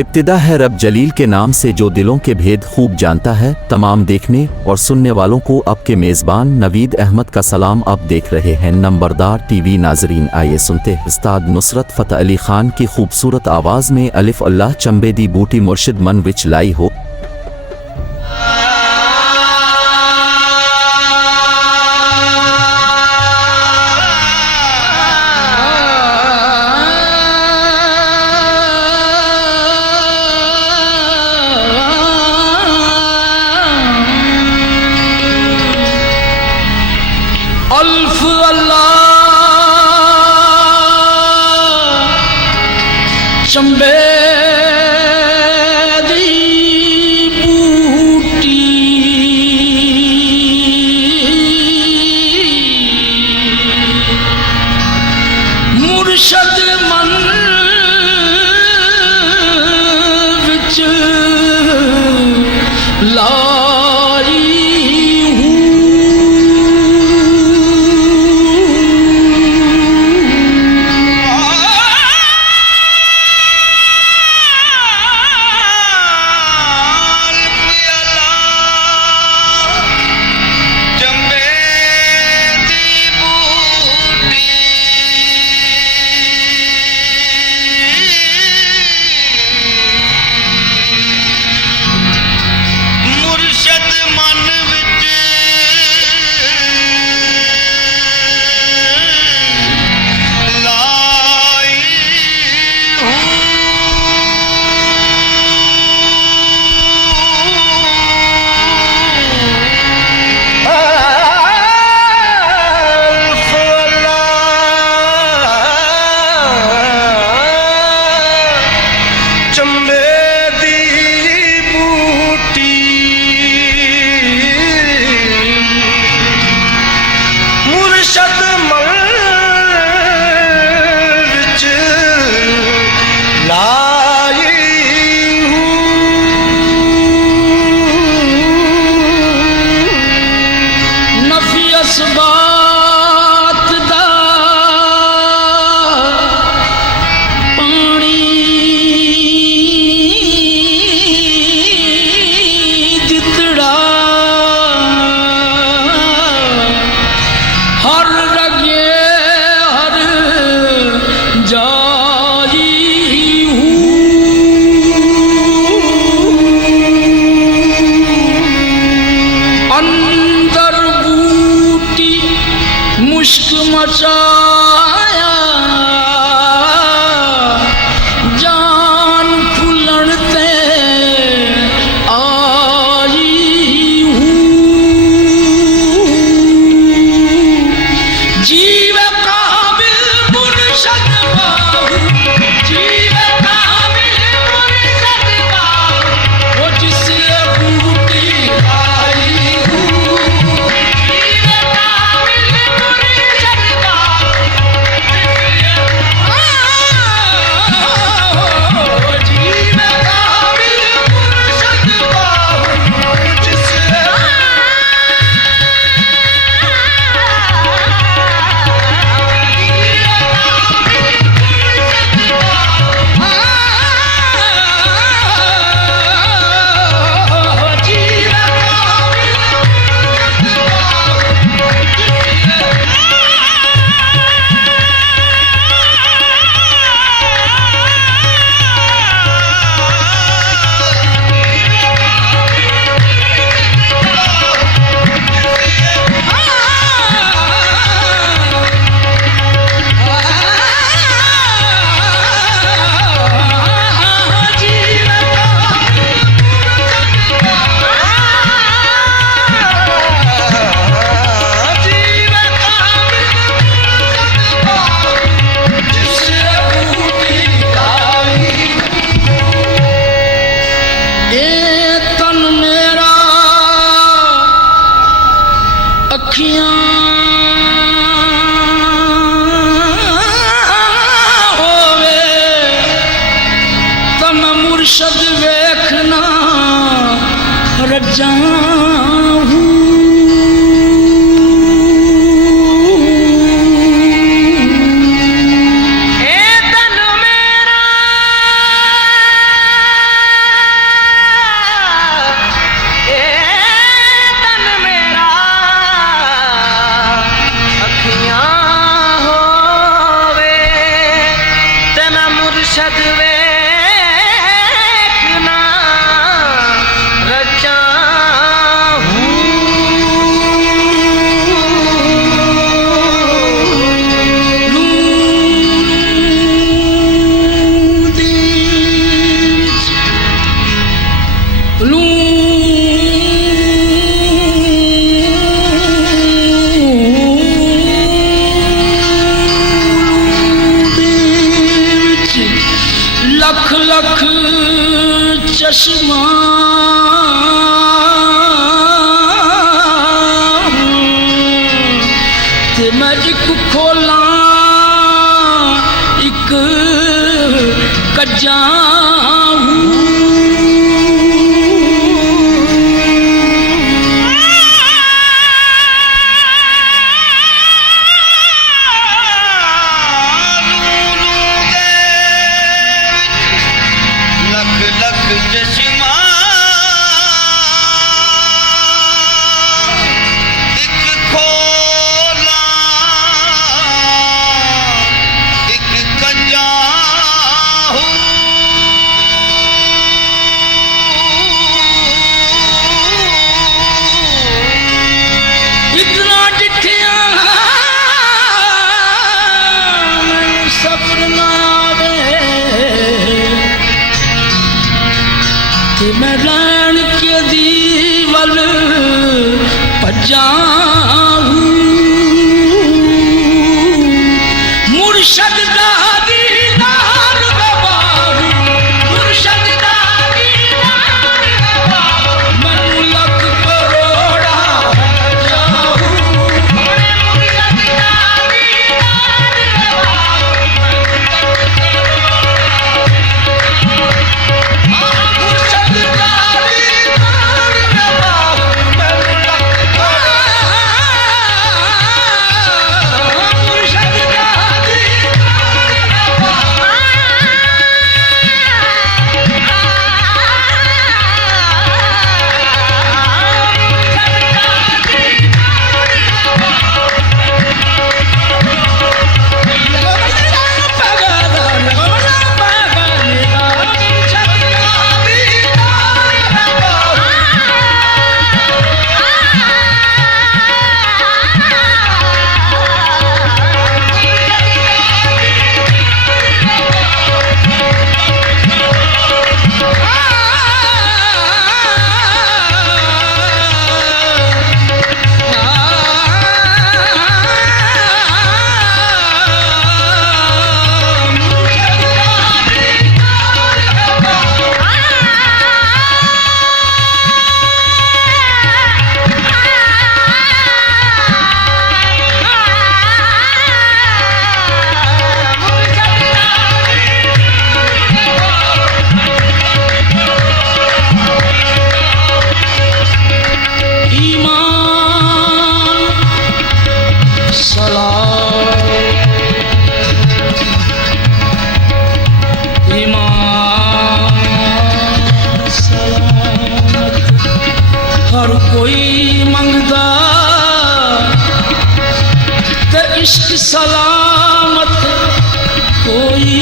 इब्तिदा है रब जलील के नाम से जो दिलों के भेद खूब जानता है। तमाम देखने और सुनने वालों को अब के मेज़बान नवीद अहमद का सलाम। अब देख रहे हैं नंबरदार टीवी। नाजरीन, आइए सुनते हैं उस्ताद नुसरत फ़तेह अली खान की खूबसूरत आवाज़ में अलिफ अल्लाह चंबे दी बूटी मुर्शिद मन विच लाई हो। अल्फ अल्लाह चंबे दी बूटी मुर्शद मन विच लाई बात दा पानी जितड़ा हर रगे हर जाई अंदर मुश्क मचाया जान फुलणते आई जीव काबिल मुर्शद बाहु जीव काबिल मुर्शद बाहु वो जिसे बूटी आई मुर्शद वेखना रजा मुर्शद वेखना रचा लख लख चश्मा ते मैं एक खोला एक कज्जा मैं रैन के दीवल पजाऊं मुर्शद दा दीदार गवाऊं मुर्शद दा दीदार गवाऊं मैनू लख करोड़ा जाऊं मुर्शद दा दीदार हर कोई मंगदा ते इश्क सलामत कोई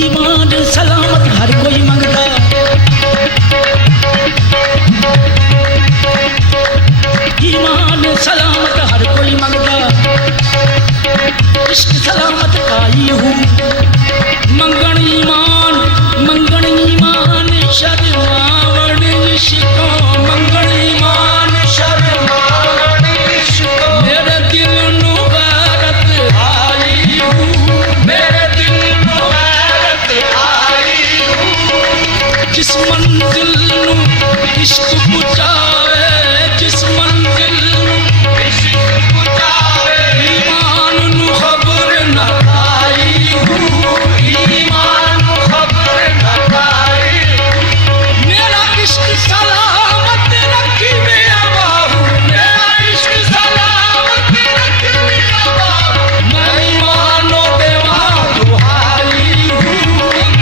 ईमान सलामत हर कोई मंगदा ईमान सलामत हर कोई मंगदा इश्क सलामत काई हूँ मंगण ईमान शर्मावण इश्को मंगण ईमान शर्मावण इश्को मेरे दिल नू गैरत आई हूँ मेरे दिल नू गैरत आई हूँ जिस मंजिल नू इश्क पुचावे जिस मंजिल नू इश्क पुचावे ईमान नू खबर न आई हूँ ईमान नू खबर न आई मेरा इश्क सलामत रखी मेरा बाबू मेरा इश्क सलामत रखी मेरा बाबू मैं ईमानो देवा दुहाई हूँ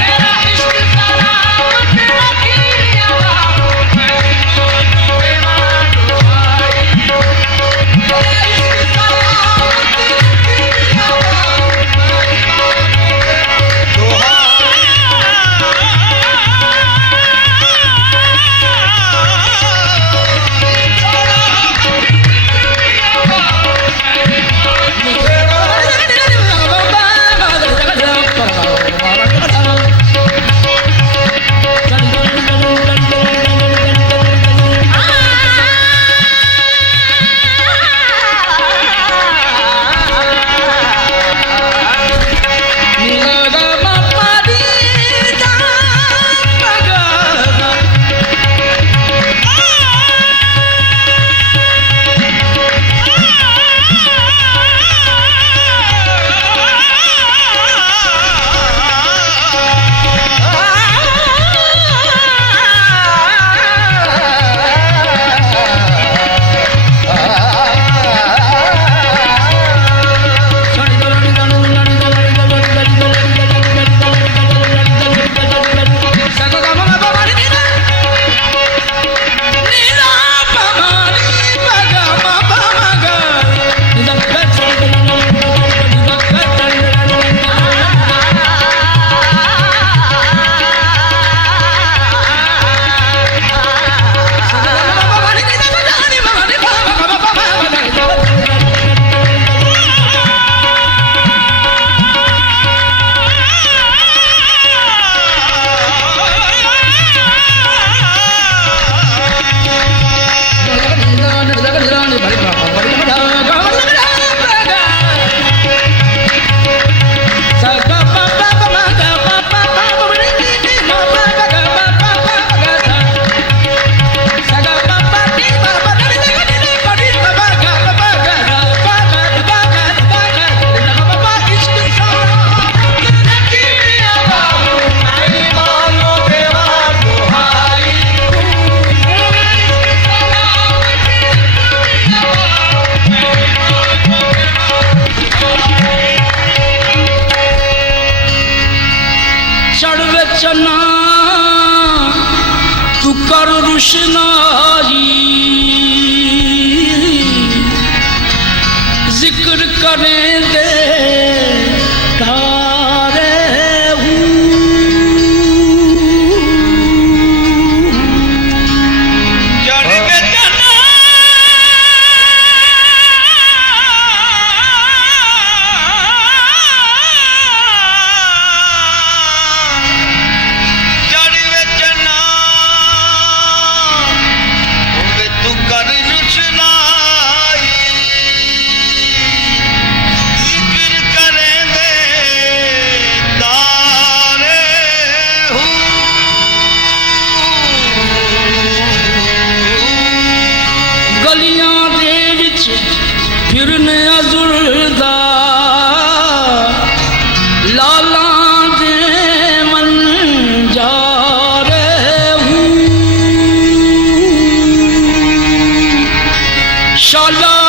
मेरा इश्क सलामत रखी मेरा बाबू मैं ईमानो देवा दुहाई कर रुशनाई जिक्र करें दे तारे फिरने अजुर्दा लाला दे मन जा रे हूँ शाला